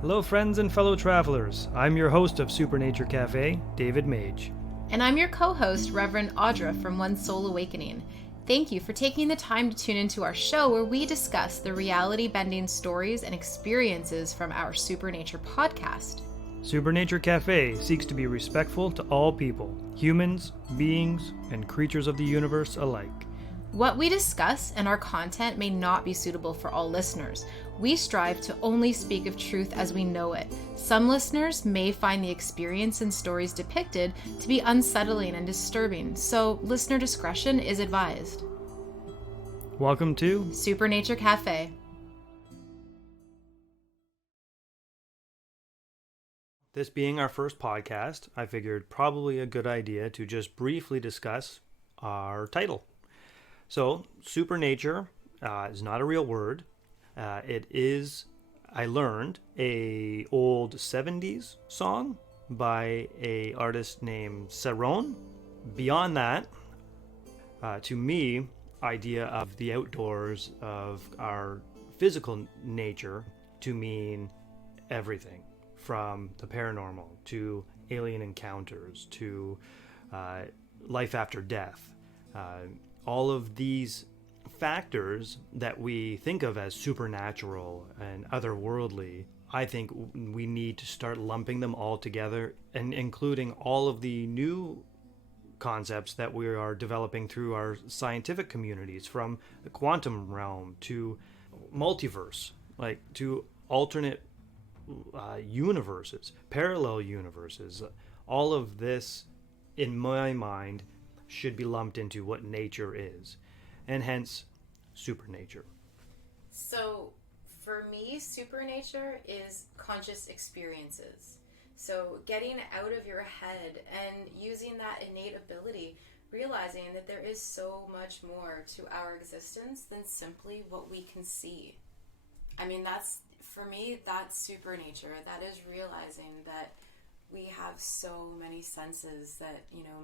Hello, friends and fellow travelers. I'm your host of SuperNature Cafe, David Mage. And I'm your co-host, Reverend Audra from One Soul Awakening. Thank you for taking the time to tune into our show where we discuss the reality-bending stories and experiences from our SuperNature podcast. SuperNature Cafe seeks to be respectful to all people, humans, beings, and creatures of the universe alike. What we discuss and our content may not be suitable for all listeners. We strive to only speak of truth as we know it. Some listeners may find the experience and stories depicted to be unsettling and disturbing, so listener discretion is advised. Welcome to SuperNature Cafe. This being our first podcast, I figured probably a good idea to just briefly discuss our title. So, supernature is not a real word. It is, I learned, a old 70s song by a artist named Saron. Beyond that, to me, idea of the outdoors, of our physical nature, to mean everything from the paranormal to alien encounters to life after death. All of these factors that we think of as supernatural and otherworldly, I think we need to start lumping them all together and including all of the new concepts that we are developing through our scientific communities, from the quantum realm to multiverse, like to alternate universes, parallel universes. All of this, in my mind, should be lumped into what nature is, and hence supernature. So for me, supernature is conscious experiences. So getting out of your head and using that innate ability, realizing that there is so much more to our existence than simply what we can see. I mean, for me, that's supernature. That is realizing that we have so many senses that,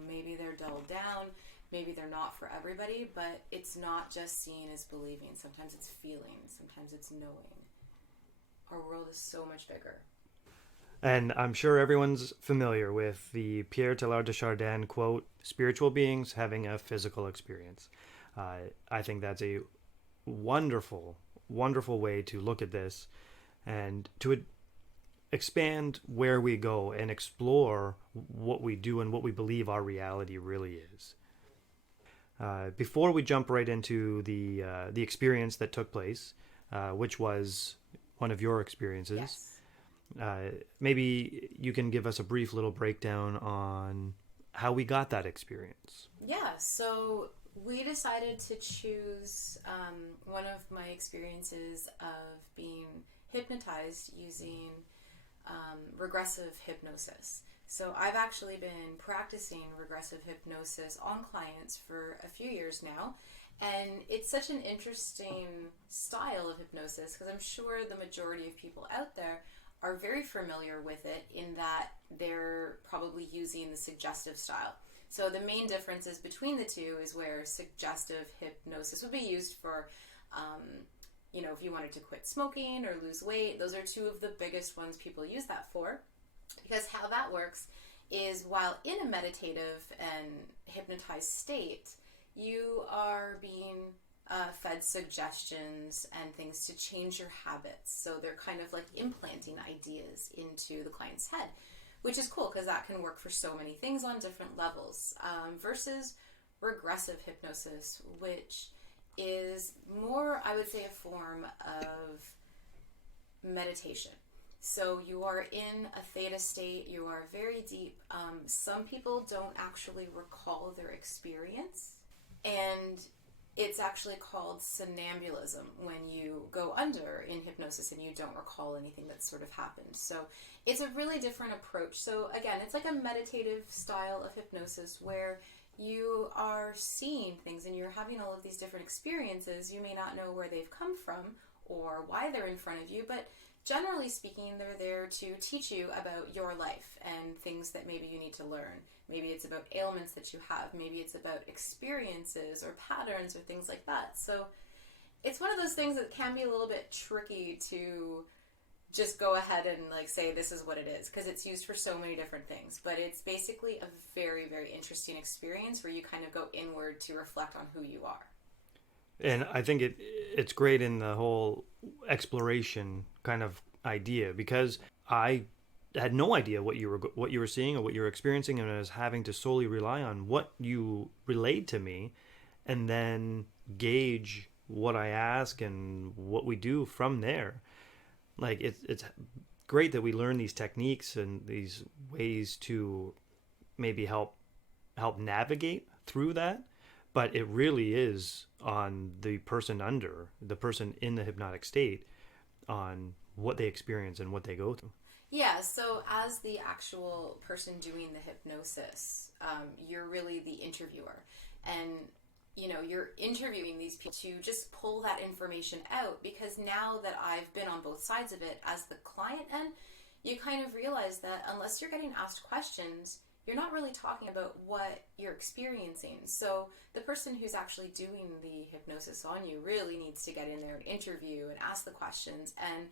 maybe they're dulled down, maybe they're not for everybody, but it's not just seeing is believing. Sometimes it's feeling, sometimes it's knowing. Our world is so much bigger. And I'm sure everyone's familiar with the Pierre Teilhard de Chardin quote, "Spiritual beings having a physical experience." I think that's a wonderful, wonderful way to look at this and to expand where we go and explore what we do and what we believe our reality really is. Before we jump right into the experience that took place, which was one of your experiences, yes. Maybe you can give us a brief little breakdown on how we got that experience. Yeah, so we decided to choose one of my experiences of being hypnotized using regressive hypnosis. So I've actually been practicing regressive hypnosis on clients for a few years now, and it's such an interesting style of hypnosis because I'm sure the majority of people out there are very familiar with it in that they're probably using the suggestive style. So the main differences between the two is where suggestive hypnosis would be used for if you wanted to quit smoking or lose weight. Those are two of the biggest ones people use that for. Because how that works is while in a meditative and hypnotized state, you are being fed suggestions and things to change your habits. So they're kind of like implanting ideas into the client's head, which is cool because that can work for so many things on different levels, versus regressive hypnosis, which is more, I would say, a form of meditation. So you are in a theta state, you are very deep. Some people don't actually recall their experience, and it's actually called somnambulism when you go under in hypnosis and you don't recall anything that's sort of happened. So it's a really different approach. So again, it's like a meditative style of hypnosis where you are seeing things and you're having all of these different experiences. You may not know where they've come from or why they're in front of you, but generally speaking, they're there to teach you about your life and things that maybe you need to learn. Maybe it's about ailments that you have. Maybe it's about experiences or patterns or things like that. So it's one of those things that can be a little bit tricky to just go ahead and like say this is what it is, because it's used for so many different things. But it's basically a very, very interesting experience where you kind of go inward to reflect on who you are. And I think it's great in the whole exploration kind of idea, because I had no idea what you were seeing or what you were experiencing, and I was having to solely rely on what you relayed to me, and then gauge what I ask and what we do from there. Like it's great that we learn these techniques and these ways to maybe help navigate through that, but it really is on the person in the hypnotic state, on what they experience and what they go through. Yeah, so as the actual person doing the hypnosis, you're really the interviewer. And, you're interviewing these people to just pull that information out, because now that I've been on both sides of it as the client end, you kind of realize that unless you're getting asked questions, you're not really talking about what you're experiencing. So the person who's actually doing the hypnosis on you really needs to get in there and interview and ask the questions and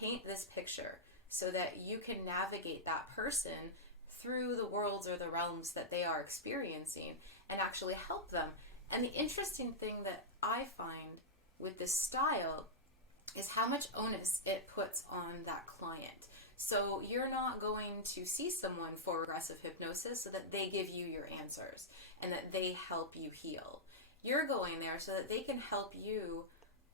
paint this picture so that you can navigate that person through the worlds or the realms that they are experiencing and actually help them. And the interesting thing that I find with this style is how much onus it puts on that client. So you're not going to see someone for regressive hypnosis so that they give you your answers and that they help you heal. You're going there so that they can help you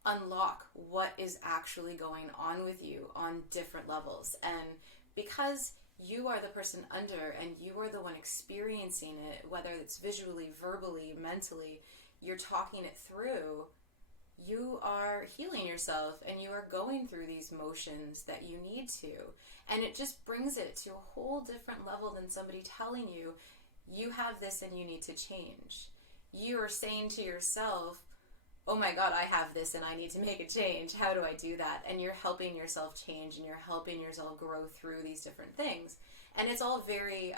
unlock what is actually going on with you on different levels. And because you are the person under and you are the one experiencing it, whether it's visually, verbally, mentally, you're talking it through, you are healing yourself and you are going through these motions that you need to. And it just brings it to a whole different level than somebody telling you, you have this and you need to change. You are saying to yourself, oh my God, I have this and I need to make a change. How do I do that? And you're helping yourself change and you're helping yourself grow through these different things. And it's all very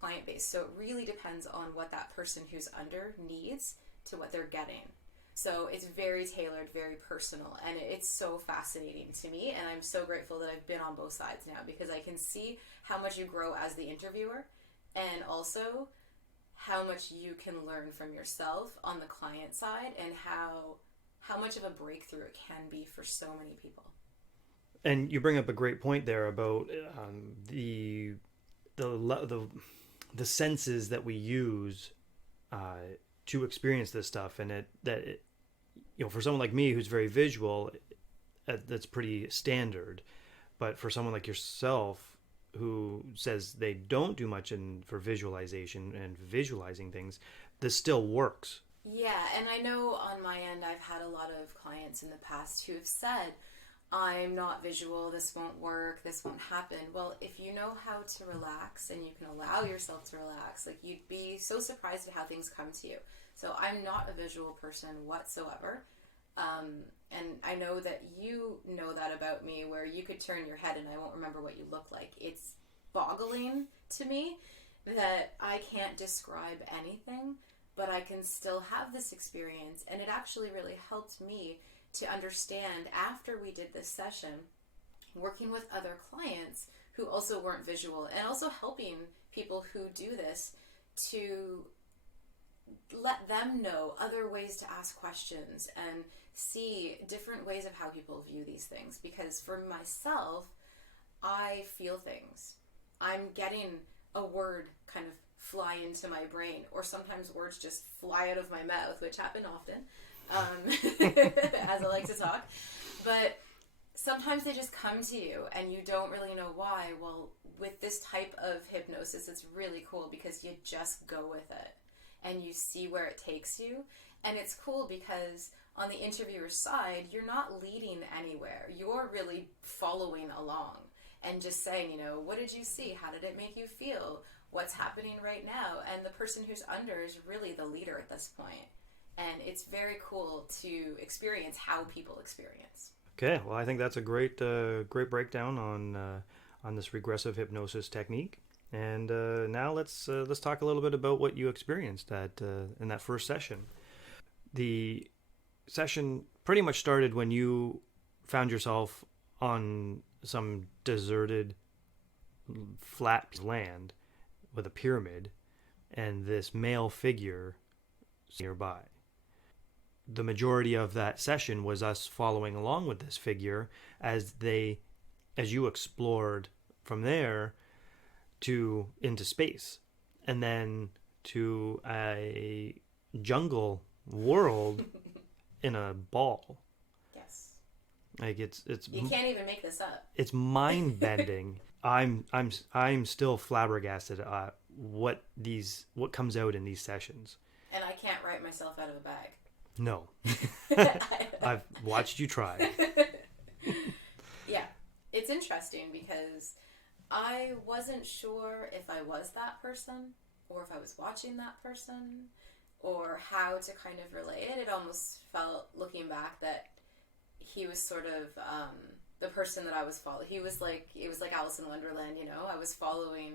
client-based. So it really depends on what that person who's under needs to what they're getting. So it's very tailored, very personal, and it's so fascinating to me. And I'm so grateful that I've been on both sides now, because I can see how much you grow as the interviewer and also how much you can learn from yourself on the client side, and how much of a breakthrough it can be for so many people. And you bring up a great point there about the senses that we use to experience this stuff, and for someone like me who's very visual, that's pretty standard. But for someone like yourself who says they don't do much for visualization and visualizing things, this still works. Yeah, and I know on my end I've had a lot of clients in the past who have said, I'm not visual, this won't work, this won't happen. Well, if you know how to relax and you can allow yourself to relax, like, you'd be so surprised at how things come to you. So I'm not a visual person whatsoever. And I know that you know that about me, where you could turn your head and I won't remember what you look like. It's boggling to me that I can't describe anything, but I can still have this experience. And it actually really helped me to understand, after we did this session, working with other clients who also weren't visual, and also helping people who do this to let them know other ways to ask questions and see different ways of how people view these things. Because for myself, I feel things. I'm getting a word kind of fly into my brain, or sometimes words just fly out of my mouth, which happen often, as I like to talk. But sometimes they just come to you and you don't really know why. Well, with this type of hypnosis, it's really cool because you just go with it and you see where it takes you. And it's cool because on the interviewer's side, you're not leading anywhere. You're really following along and just saying, what did you see? How did it make you feel? What's happening right now? And the person who's under is really the leader at this point. And it's very cool to experience how people experience. Okay, well, I think that's a great breakdown on this regressive hypnosis technique. And now let's talk a little bit about what you experienced in that first session. The session pretty much started when you found yourself on some deserted flat land with a pyramid and this male figure nearby. The majority of that session was us following along with this figure as you explored from there to into space and then to a jungle world in a ball. Yes. Like it's you can't even make this up. It's mind bending. I'm still flabbergasted at what comes out in these sessions. And I can't write myself out of a bag. No. I've watched you try. Yeah. It's interesting because I wasn't sure if I was that person or if I was watching that person or how to kind of relay it. It almost felt, looking back, that he was sort of the person that I was following. It was like Alice in Wonderland, you know? I was following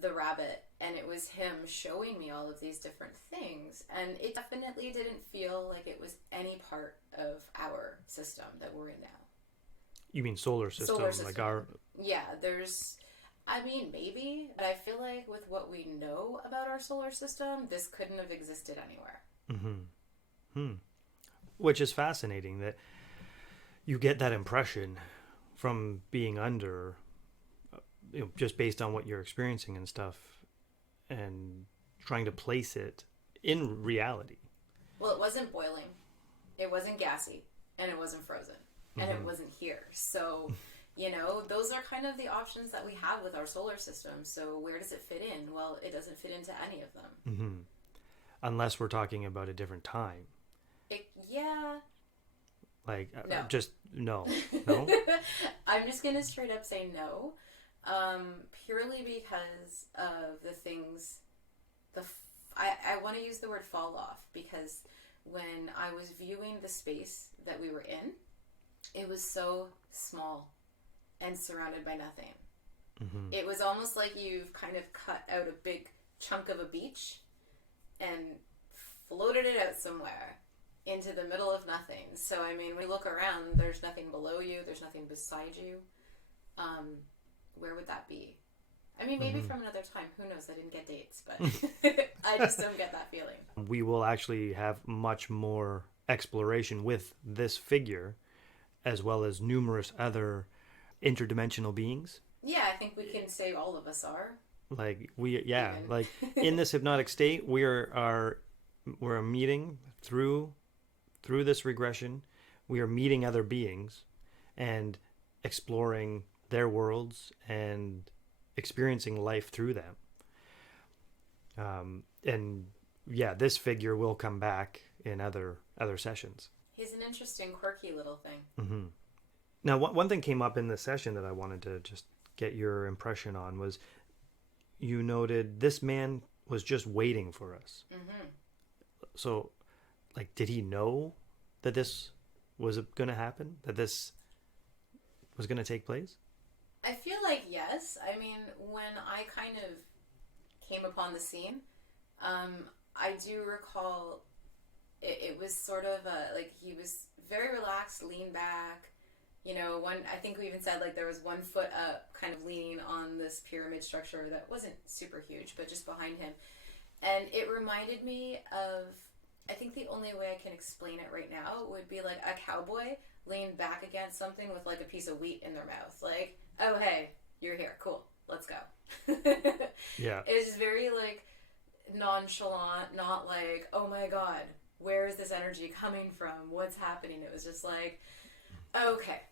the rabbit, and it was him showing me all of these different things. And it definitely didn't feel like it was any part of our system that we're in now. You mean solar system? Solar system. Like our... Yeah, maybe, but I feel like with what we know about our solar system, this couldn't have existed anywhere. Mm-hmm. Which is fascinating that you get that impression from being under, just based on what you're experiencing and stuff, and trying to place it in reality. Well, it wasn't boiling, it wasn't gassy, and it wasn't frozen, and it wasn't here. So, those are kind of the options that we have with our solar system. So where does it fit in? Well, it doesn't fit into any of them. Mm-hmm. Unless we're talking about a different time. Yeah. Like, no. Just no. No? I'm just going to straight up say no. Purely because of the things, I want to use the word fall off, because when I was viewing the space that we were in, it was so small and surrounded by nothing. Mm-hmm. It was almost like you've kind of cut out a big chunk of a beach and floated it out somewhere into the middle of nothing. So, I mean, when you look around, there's nothing below you, there's nothing beside you. Where would that be? I mean, maybe from another time. Who knows? I didn't get dates, but I just don't get that feeling. We will actually have much more exploration with this figure, as well as numerous other interdimensional beings. Yeah, I think we can say all of us are. Like like in this hypnotic state, we're meeting through this regression. We are meeting other beings and exploring their worlds and experiencing life through them. And yeah, this figure will come back in other sessions. He's an interesting, quirky little thing. Mm-hmm. Now, one thing came up in the session that I wanted to just get your impression on was you noted this man was just waiting for us. Mm-hmm. So, like, did he know that this was going to happen? That this was going to take place? I feel like yes. I mean, when I kind of came upon the scene, I do recall it was sort of like he was very relaxed, leaned back. I think we even said like there was 1 foot up, kind of leaning on this pyramid structure that wasn't super huge, but just behind him. And it reminded me of, I think the only way I can explain it right now would be like a cowboy leaned back against something with like a piece of wheat in their mouth. Like, oh, hey, you're here. Cool. Let's go. Yeah. It was just very like nonchalant, not like, oh my God, where is this energy coming from? What's happening? It was just like, okay.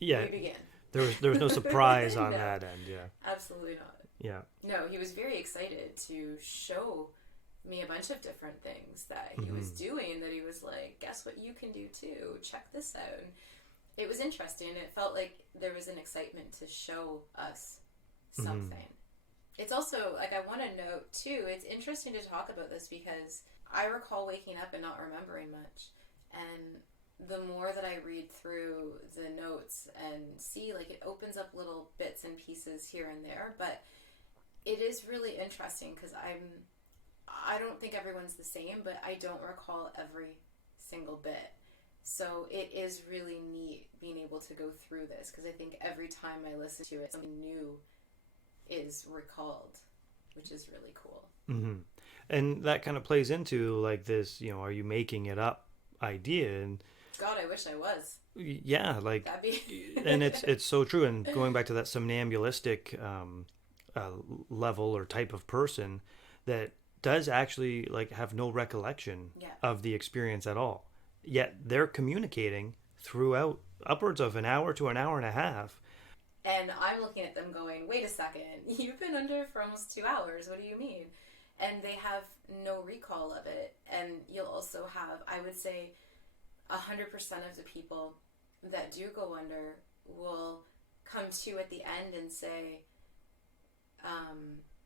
Yeah. We begin. There was no surprise on that end. Yeah. Absolutely not. Yeah. No, he was very excited to show me a bunch of different things that he was doing, that he was like, guess what you can do too? Check this out. And it was interesting. It felt like there was an excitement to show us something. It's also, like, I want to note too, it's interesting to talk about this because I recall waking up and not remembering much. And the more that I read through the notes and see, like, it opens up little bits and pieces here and there, but it is really interesting because I don't think everyone's the same, but I don't recall every single bit. So it is really neat being able to go through this, because I think every time I listen to it, something new is recalled, which is really cool. Mm-hmm. And that kind of plays into like this, are you making it up idea? And God, I wish I was. yeah, like, That'd be... and it's so true. And going back to that somnambulistic level or type of person that does actually like have no recollection of the experience at all, yet they're communicating throughout upwards of an hour to an hour and a half. And I'm looking at them going, wait a second, you've been under for almost 2 hours. What do you mean? And they have no recall of it. And you'll also have, I would say, 100% of the people that do go under will come to at the end and say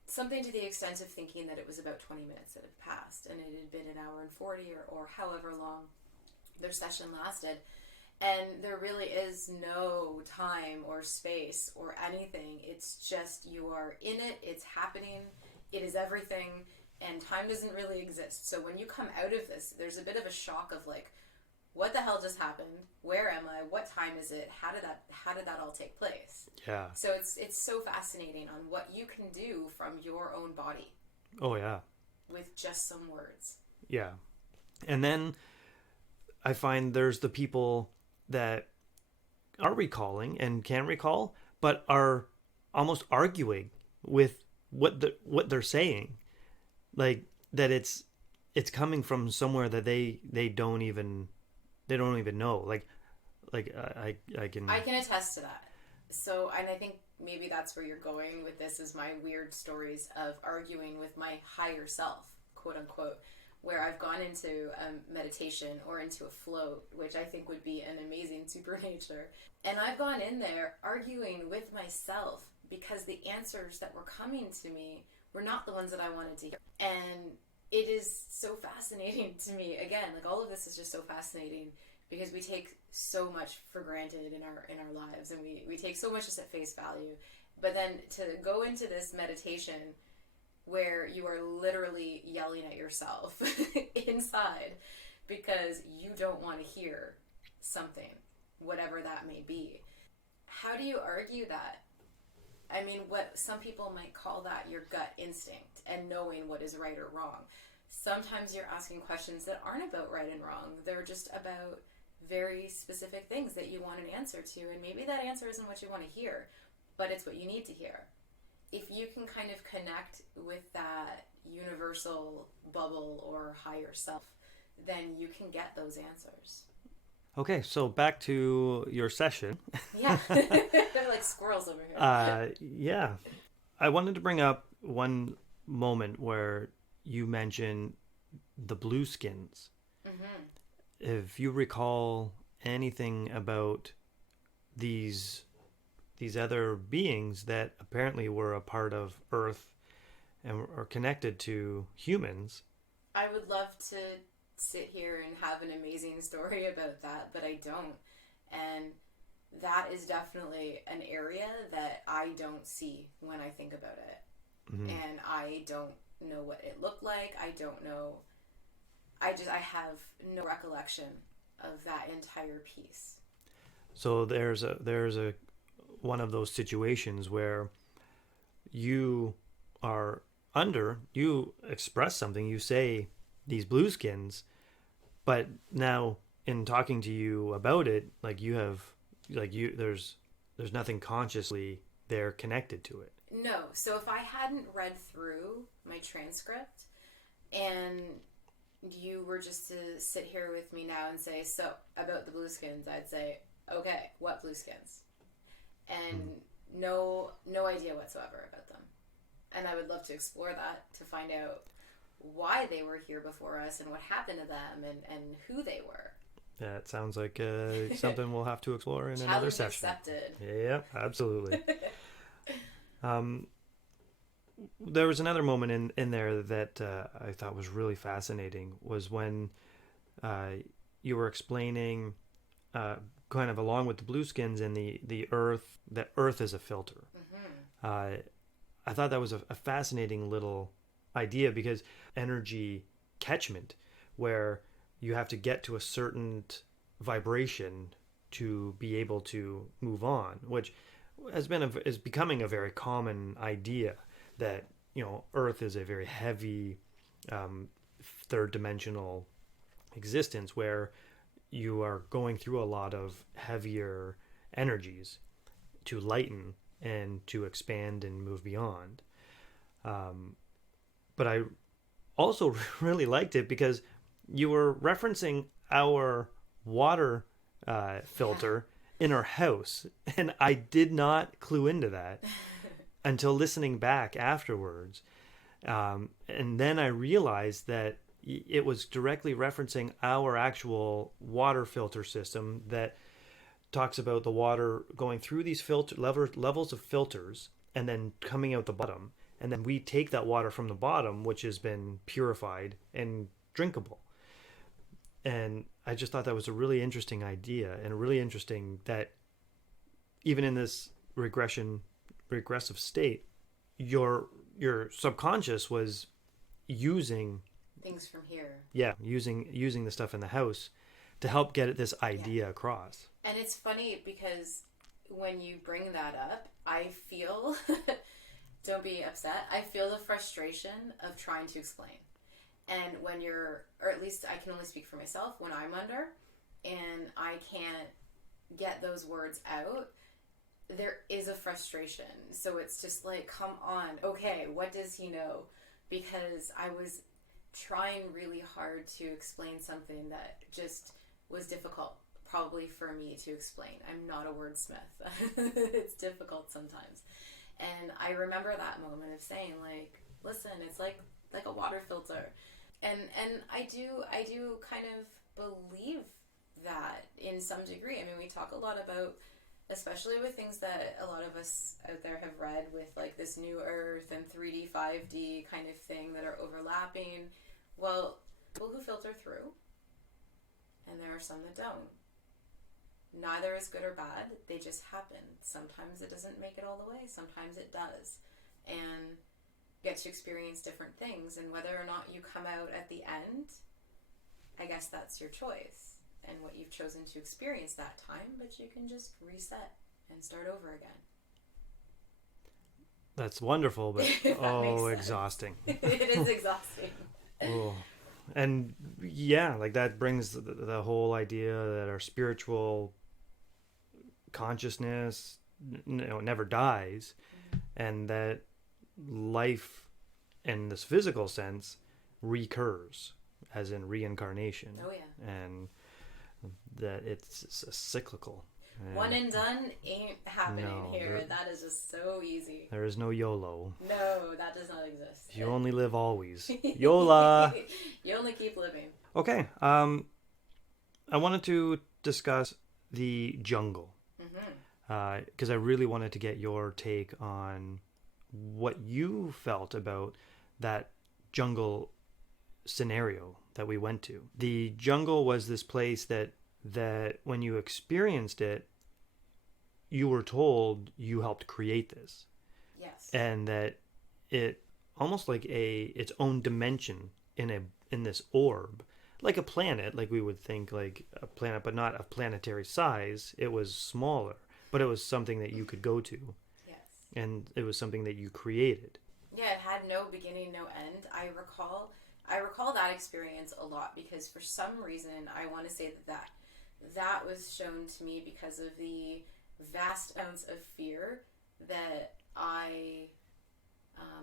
something to the extent of thinking that it was about 20 minutes that had passed and it had been an hour and 40 or however long their session lasted. And there really is no time or space or anything. It's just you are in it, it's happening, it is everything, and time doesn't really exist. So when you come out of this, there's a bit of a shock of like, what the hell just happened? Where am I? What time is it? How did that all take place? Yeah. So it's so fascinating on what you can do from your own body. Oh yeah. With just some words. Yeah. And then I find there's the people that are recalling and can recall, but are almost arguing with what they're saying, like that it's coming from somewhere that they don't even know. Like I can attest to that. So, and I think maybe that's where you're going with this, is my weird stories of arguing with my higher self, quote unquote, where I've gone into meditation or into a float, which I think would be an amazing supernature. And I've gone in there arguing with myself because the answers that were coming to me were not the ones that I wanted to hear. And it is so fascinating to me. Again, like all of this is just so fascinating because we take so much for granted in our lives, and we take so much just at face value. But then to go into this meditation where you are literally yelling at yourself inside because you don't want to hear something, whatever that may be. How do you argue that? I mean, what some people might call that your gut instinct and knowing what is right or wrong. Sometimes you're asking questions that aren't about right and wrong. They're just about very specific things that you want an answer to, and maybe that answer isn't what you want to hear, but it's what you need to hear. If you can kind of connect with that universal bubble or higher self, then you can get those answers. Okay, so back to your session. Yeah, they're like squirrels over here. Yeah. I wanted to bring up one moment where you mentioned the blueskins. Mm-hmm. If you recall anything about these other beings that apparently were a part of Earth and are connected to humans. I would love to sit here and have an amazing story about that, but I don't. And that is definitely an area that I don't see when I think about it. Mm-hmm. And I don't know what it looked like. I don't know. I have no recollection of that entire piece. So there's a one of those situations where you express something, you say these blueskins, but now in talking to you about it, there's nothing consciously there connected to it. No. So if I hadn't read through my transcript and you were just to sit here with me now and say, so about the blueskins, I'd say, okay, what blueskins? And no idea whatsoever about them. And I would love to explore that to find out why they were here before us and what happened to them and who they were. That sounds like something we'll have to explore in another session. Accepted. Yeah, absolutely. There was another moment in there that I thought was really fascinating, was when you were explaining kind of along with the blueskins and the earth, that earth is a filter. Mm-hmm. I thought that was a fascinating little idea, because energy catchment, where you have to get to a certain vibration to be able to move on, which is becoming a very common idea that, Earth is a very heavy third dimensional existence where you are going through a lot of heavier energies to lighten and to expand and move beyond. But I also really liked it because you were referencing our water filter in our house, and I did not clue into that until listening back afterwards. And then I realized that it was directly referencing our actual water filter system that talks about the water going through these levels of filters and then coming out the bottom. And then we take that water from the bottom, which has been purified and drinkable. And I just thought that was a really interesting idea, and really interesting that even in this regressive state, your subconscious was using things from here. Yeah, using the stuff in the house to help get this idea across. And it's funny because when you bring that up, I feel don't be upset. I feel the frustration of trying to explain. And when or at least I can only speak for myself, when I'm under and I can't get those words out, there is a frustration. So it's just like, come on, okay, what does he know? Because I was trying really hard to explain something that just was difficult, probably for me to explain. I'm not a wordsmith. It's difficult sometimes. And I remember that moment of saying, like, listen, it's like a water filter. And I do kind of believe that in some degree. I mean, we talk a lot about, especially with things that a lot of us out there have read with like this new Earth and 3D, 5D kind of thing that are overlapping. Well, people who filter through, and there are some that don't. Neither is good or bad. They just happen. Sometimes it doesn't make it all the way. Sometimes it does. And get to experience different things. And whether or not you come out at the end, I guess that's your choice and what you've chosen to experience that time. But you can just reset and start over again. That's wonderful, but exhausting. It is exhausting. Oh. And yeah, like that brings the whole idea that our spiritual consciousness never dies, and that life in this physical sense recurs, as in reincarnation. Oh yeah. And that it's cyclical. One and done ain't happening here. That is just so easy. There is no YOLO. No, that does not exist. You only live always. YOLA. You only keep living. Okay. I wanted to discuss the jungle. Because I really wanted to get your take on what you felt about that jungle scenario that we went to. The jungle was this place that when you experienced it, you were told you helped create this. Yes. And that it almost like its own dimension in this orb, like a planet, like we would think like a planet, but not of planetary size. It was smaller, but it was something that you could go to. Yes. And it was something that you created. Yeah, it had no beginning, no end. I recall that experience a lot because for some reason I want to say that was shown to me because of the vast ounce of fear that I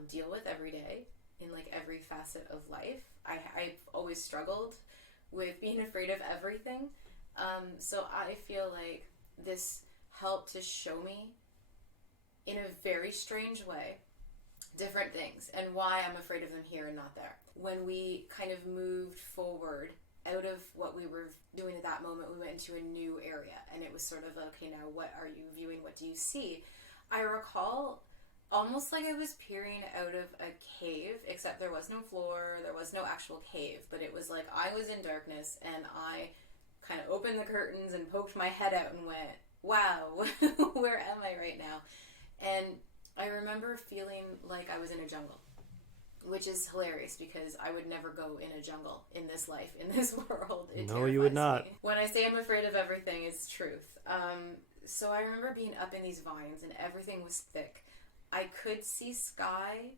deal with every day in like every facet of life. I've always struggled with being afraid of everything. So I feel like this helped to show me in a very strange way different things and why I'm afraid of them here and not there. When we kind of moved forward out of what we were doing at that moment, we went into a new area, and it was sort of, okay, now what are you viewing? What do you see? I recall almost like I was peering out of a cave, except there was no floor, there was no actual cave, but it was like I was in darkness, and I kind of opened the curtains and poked my head out and went, wow, where am I right now? And I remember feeling like I was in a jungle. which is hilarious because I would never go in a jungle in this life, in this world. It No, you would not. me. When I say I'm afraid of everything, it's truth. So I remember being up in these vines and everything was thick. I could see sky,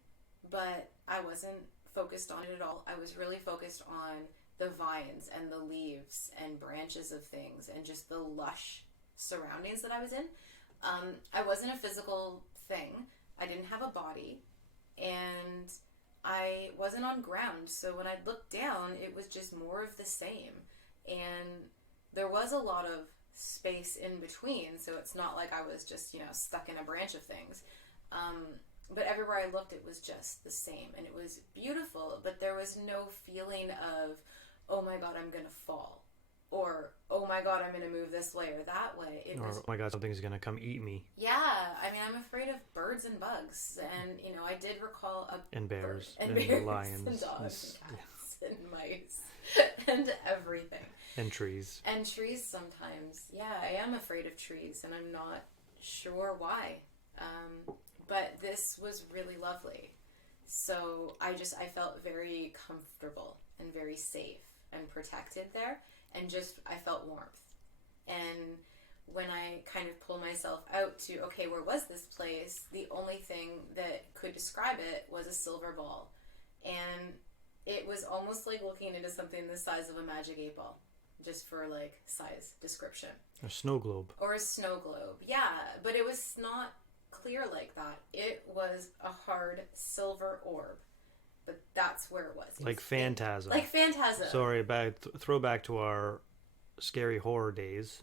but I wasn't focused on it at all. I was really focused on the vines and the leaves and branches of things and just the lush surroundings that I was in. I wasn't a physical thing. I didn't have a body, and I wasn't on ground. So when I looked down, it was just more of the same. And there was a lot of space in between, so it's not like I was just, stuck in a branch of things. But everywhere I looked, it was just the same, and it was beautiful, but there was no feeling of, oh my God, I'm going to fall, or, oh my God, I'm going to move this way or that way. Oh my God, something's going to come eat me. Yeah, I mean, I'm afraid of birds and bugs, and, I did recall and bears, and bears, lions, and dogs, and cats, and mice, and everything. And trees. And trees sometimes. Yeah, I am afraid of trees, and I'm not sure why. But this was really lovely. So I felt very comfortable and very safe and protected there, and I felt warmth. And when I kind of pull myself out to, okay, where was this place? The only thing that could describe it was a silver ball. And it was almost like looking into something the size of a magic 8-ball, just for like size description. A snow globe. Or a snow globe. Yeah, but it was not clear like that. It was a hard silver orb, but that's where it was. Like Phantasm. Like Phantasm. Sorry, throwback to our scary horror days.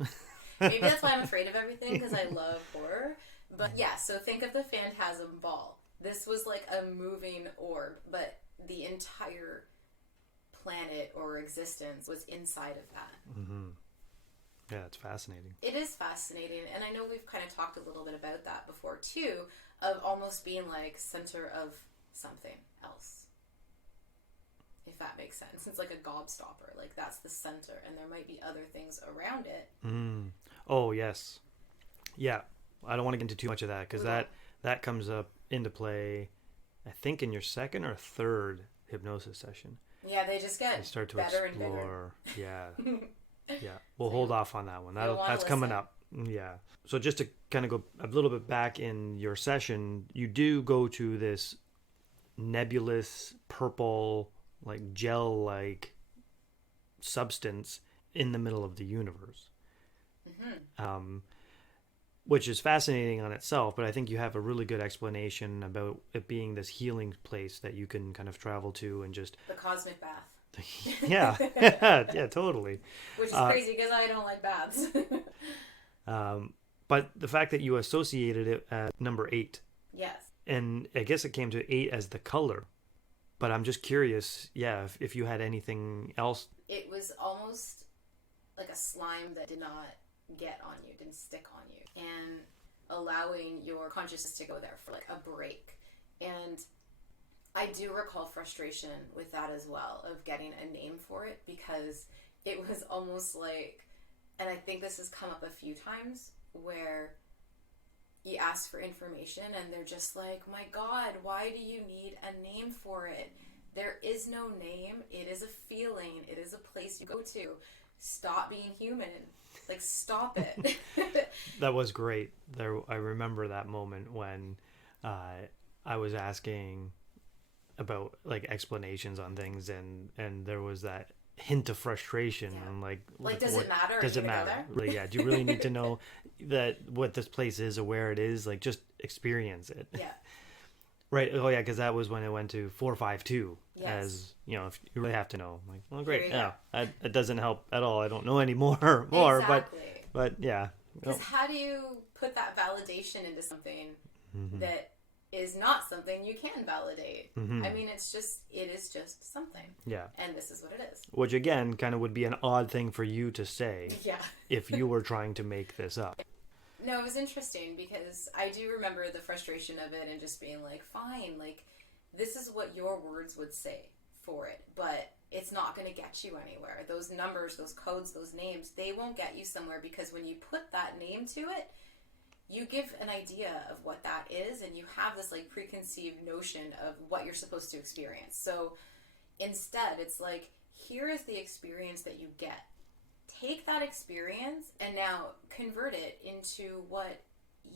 Maybe that's why I'm afraid of everything, because I love horror. But yeah, so think of the Phantasm ball. This was like a moving orb, but the entire planet or existence was inside of that. Mm-hmm. Yeah, it's fascinating. It is fascinating, and I know we've kind of talked a little bit about that before too, of almost being like center of something else, if that makes sense. It's like a gobstopper, like that's the center, and there might be other things around it. Oh yes, yeah. I don't want to get into too much of that because that comes up into play, I think, in your second or third hypnosis session. Yeah, they just get start to better explore. And bigger. Yeah. Yeah, we'll hold off on that one. That's coming up. Yeah. So just to kind of go a little bit back in your session, you do go to this nebulous purple, like gel-like substance in the middle of the universe, which is fascinating on itself. But I think you have a really good explanation about it being this healing place that you can kind of travel to and just the cosmic bath. Yeah, yeah, totally. Which is crazy because I don't like baths. But the fact that you associated it at number 8. Yes. And I guess it came to 8 as the color. But I'm just curious, if you had anything else. It was almost like a slime that did not get on you, didn't stick on you. And allowing your consciousness to go there for like a break. And I do recall frustration with that as well, of getting a name for it, because it was almost like, and I think this has come up a few times, where you ask for information and they're just like, my God, why do you need a name for it? There is no name. It is a feeling. It is a place you go to. Stop being human. Like, stop it. That was great. I remember that moment when I was asking about like explanations on things, and there was that hint of frustration. Yeah. And like does it matter? Does it matter? Like, yeah. Do you really need to know that what this place is or where it is? Like, just experience it. Yeah. Right. Oh yeah, because that was when it went to 452. Yes. As if you really have to know. I'm like, well, great. Yeah. It doesn't help at all. I don't know any more. Exactly. But yeah. Because how do you put that validation into something that is not something you can validate? I mean, it is just something. Yeah. And this is what it is. Which again kind of would be an odd thing for you to say. Yeah. If you were trying to make this up. No, it was interesting because I do remember the frustration of it and just being like, fine, like, this is what your words would say for it, but it's not going to get you anywhere. Those numbers, those codes, those names, they won't get you somewhere, because when you put that name to it, you give an idea of what that is, and you have this like preconceived notion of what you're supposed to experience. So instead, it's like, here is the experience that you get. Take that experience and now convert it into what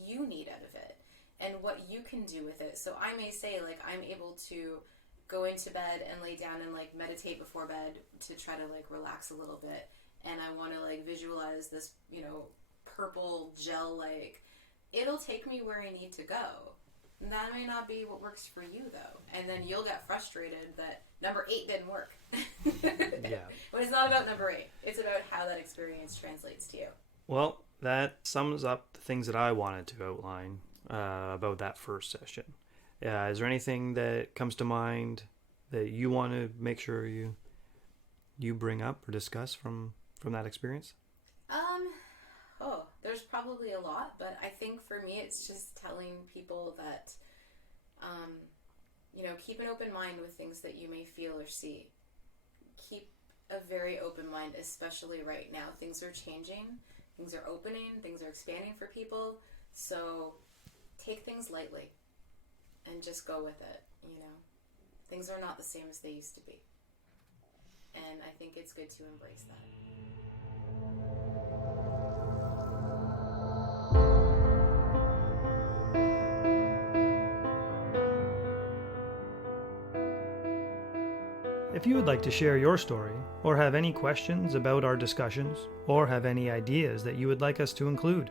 you need out of it and what you can do with it. So I may say, like, I'm able to go into bed and lay down and like meditate before bed to try to like relax a little bit, and I want to like visualize this, you know, purple gel, like, it'll take me where I need to go. That may not be what works for you, though, and then you'll get frustrated that number 8 didn't work. Yeah. But it's not about number 8. It's about how that experience translates to you. Well, that sums up the things that I wanted to outline about that first session. Is there anything that comes to mind that you want to make sure you bring up or discuss from that experience? There's probably a lot, but I think for me it's just telling people that, you know, keep an open mind with things that you may feel or see. Keep a very open mind, especially right now. Things are changing, things are opening, things are expanding for people, so take things lightly and just go with it, you know. Things are not the same as they used to be. And I think it's good to embrace that. If you would like to share your story, or have any questions about our discussions, or have any ideas that you would like us to include,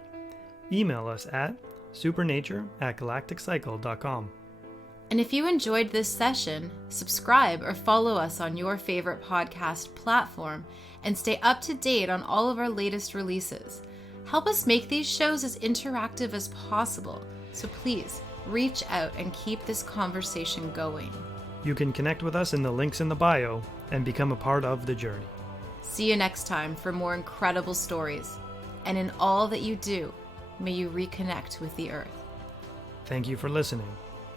email us at supernature@galacticcycle.com. And if you enjoyed this session, subscribe or follow us on your favorite podcast platform and stay up to date on all of our latest releases. Help us make these shows as interactive as possible, so please reach out and keep this conversation going. You can connect with us in the links in the bio and become a part of the journey. See you next time for more incredible stories. And in all that you do, may you reconnect with the earth. Thank you for listening,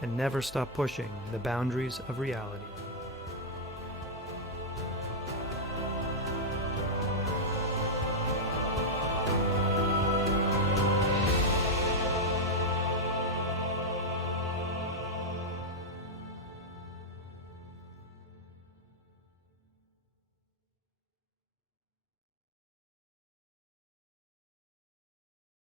and never stop pushing the boundaries of reality.